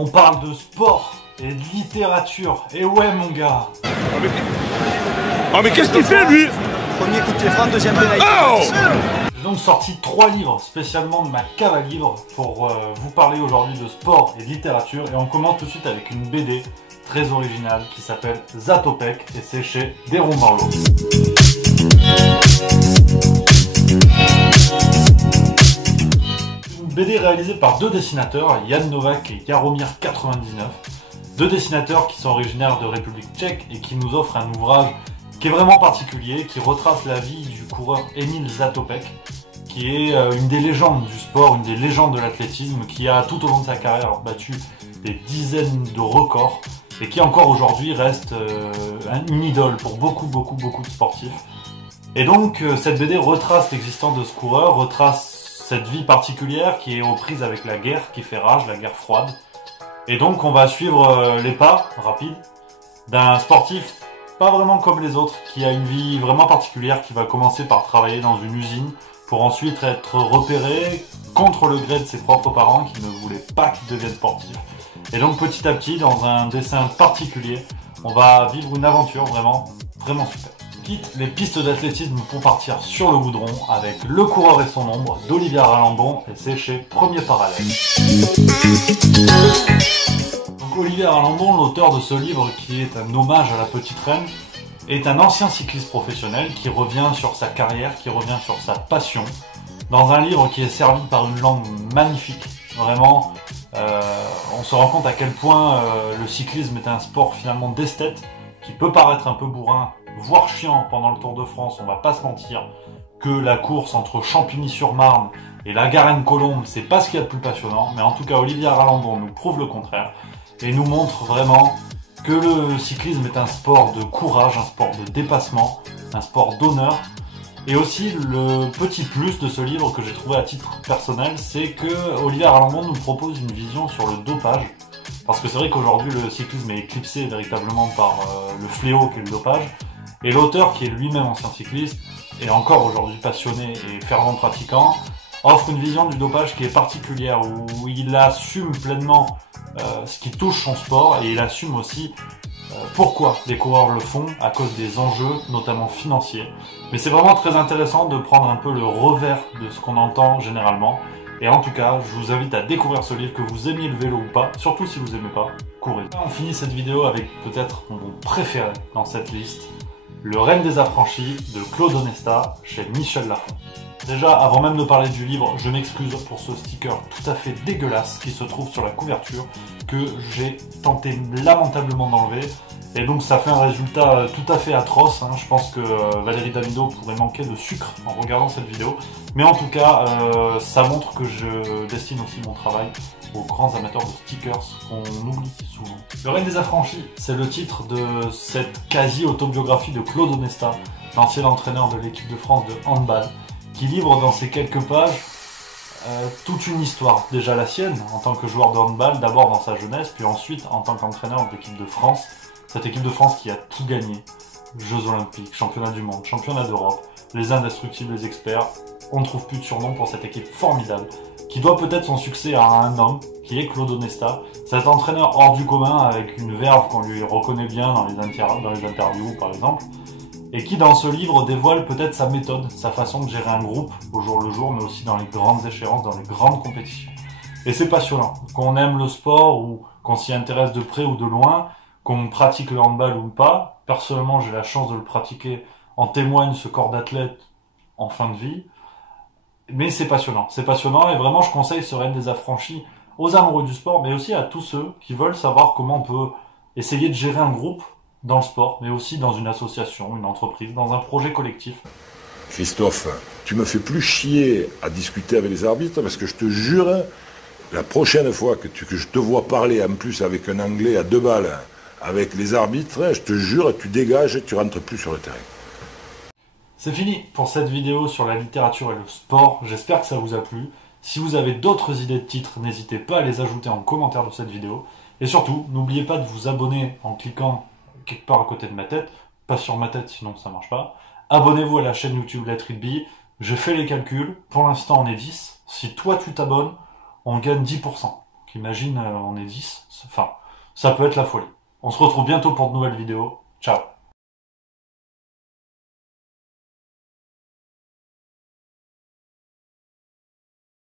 On parle de sport et de littérature. Et ouais mon gars. Oh mais qu'est-ce qu'il fait lui? Premier coup de pied franc, deuxième pénalité. Oh, J'ai donc sorti 3 livres spécialement de ma cave à livres pour vous parler aujourd'hui de sport et de littérature. Et on commence tout de suite avec une BD très originale qui s'appelle Zatopek et c'est chez Desron Marleau. Une BD réalisée par 2 dessinateurs, Jan Novak et Jaromir99. 2 dessinateurs qui sont originaires de République tchèque et qui nous offrent un ouvrage qui est vraiment particulier, qui retrace la vie du coureur Emil Zatopek, qui est une des légendes du sport, une des légendes de l'athlétisme, qui a tout au long de sa carrière battu des dizaines de records et qui encore aujourd'hui reste une idole pour beaucoup de sportifs. Et donc cette BD retrace l'existence de ce coureur, retrace cette vie particulière qui est aux prises avec la guerre qui fait rage, la guerre froide. Et donc on va suivre les pas rapides d'un sportif pas vraiment comme les autres, qui a une vie vraiment particulière, qui va commencer par travailler dans une usine pour ensuite être repéré contre le gré de ses propres parents qui ne voulaient pas qu'il devienne sportif. Et donc petit à petit, dans un dessin particulier, on va vivre une aventure vraiment super. On quitte les pistes d'athlétisme pour partir sur le goudron avec Le coureur et son ombre d'Olivier Arlandon et c'est chez Premier Parallèle. Olivier Arlandon, l'auteur de ce livre qui est un hommage à la petite reine, est un ancien cycliste professionnel qui revient sur sa carrière, qui revient sur sa passion, dans un livre qui est servi par une langue magnifique. Vraiment, on se rend compte à quel point le cyclisme est un sport finalement d'esthète, qui peut paraître un peu bourrin, voire chiant pendant le Tour de France, on va pas se mentir, que la course entre Champigny-sur-Marne et la Garenne-Colombes, c'est pas ce qu'il y a de plus passionnant, mais en tout cas Olivier Arlandon nous prouve le contraire. Et nous montre vraiment que le cyclisme est un sport de courage, un sport de dépassement, un sport d'honneur. Et aussi, le petit plus de ce livre que j'ai trouvé à titre personnel, c'est que Olivier Arlandon nous propose une vision sur le dopage. Parce que c'est vrai qu'aujourd'hui, le cyclisme est éclipsé véritablement par le fléau qu'est le dopage. Et l'auteur, qui est lui-même ancien cycliste, et encore aujourd'hui passionné et fervent pratiquant, offre une vision du dopage qui est particulière, où il assume pleinement ce qui touche son sport et il assume aussi pourquoi les coureurs le font à cause des enjeux, notamment financiers. Mais c'est vraiment très intéressant de prendre un peu le revers de ce qu'on entend généralement. Et en tout cas, je vous invite à découvrir ce livre, que vous aimiez le vélo ou pas, surtout si vous aimez pas, courez. On finit cette vidéo avec peut-être mon préféré dans cette liste, Le Règne des Affranchis de Claude Onesta chez Michel Lafon. Déjà, avant même de parler du livre, je m'excuse pour ce sticker tout à fait dégueulasse qui se trouve sur la couverture, que j'ai tenté lamentablement d'enlever. Et donc ça fait un résultat tout à fait atroce, hein. Je pense que Valérie Damido pourrait manquer de sucre en regardant cette vidéo. Mais en tout cas, ça montre que je destine aussi mon travail aux grands amateurs de stickers qu'on oublie souvent. Le Règne des Affranchis, c'est le titre de cette quasi-autobiographie de Claude Onesta, l'ancien entraîneur de l'équipe de France de handball, qui livre dans ces quelques pages toute une histoire. Déjà la sienne, en tant que joueur de handball, d'abord dans sa jeunesse, puis ensuite en tant qu'entraîneur de l'équipe de France. Cette équipe de France qui a tout gagné. Jeux Olympiques, Championnat du Monde, Championnat d'Europe, les indestructibles, les experts. On ne trouve plus de surnom pour cette équipe formidable, qui doit peut-être son succès à un homme, qui est Claude Onesta. Cet entraîneur hors du commun, avec une verve qu'on lui reconnaît bien dans les interviews par exemple, et qui dans ce livre dévoile peut-être sa méthode, sa façon de gérer un groupe au jour le jour, mais aussi dans les grandes échéances, dans les grandes compétitions. Et c'est passionnant, qu'on aime le sport ou qu'on s'y intéresse de près ou de loin, qu'on pratique le handball ou pas. Personnellement, j'ai la chance de le pratiquer, en témoigne ce corps d'athlète en fin de vie. Mais c'est passionnant et vraiment je conseille ce Règne des Affranchis aux amoureux du sport, mais aussi à tous ceux qui veulent savoir comment on peut essayer de gérer un groupe dans le sport, mais aussi dans une association, une entreprise, dans un projet collectif. Christophe, tu me fais plus chier à discuter avec les arbitres parce que je te jure, la prochaine fois que je te vois parler en plus avec un anglais à 2 balles avec les arbitres, je te jure, tu dégages et tu rentres plus sur le terrain. C'est fini pour cette vidéo sur la littérature et le sport, j'espère que ça vous a plu. Si vous avez d'autres idées de titres, n'hésitez pas à les ajouter en commentaire de cette vidéo. Et surtout, n'oubliez pas de vous abonner en cliquant quelque part à côté de ma tête, pas sur ma tête sinon ça marche pas. Abonnez-vous à la chaîne YouTube Let It Be, je fais les calculs, pour l'instant on est 10, si toi tu t'abonnes, on gagne 10%. Qu'imagine, on est 10. Enfin, ça peut être la folie. On se retrouve bientôt pour de nouvelles vidéos. Ciao.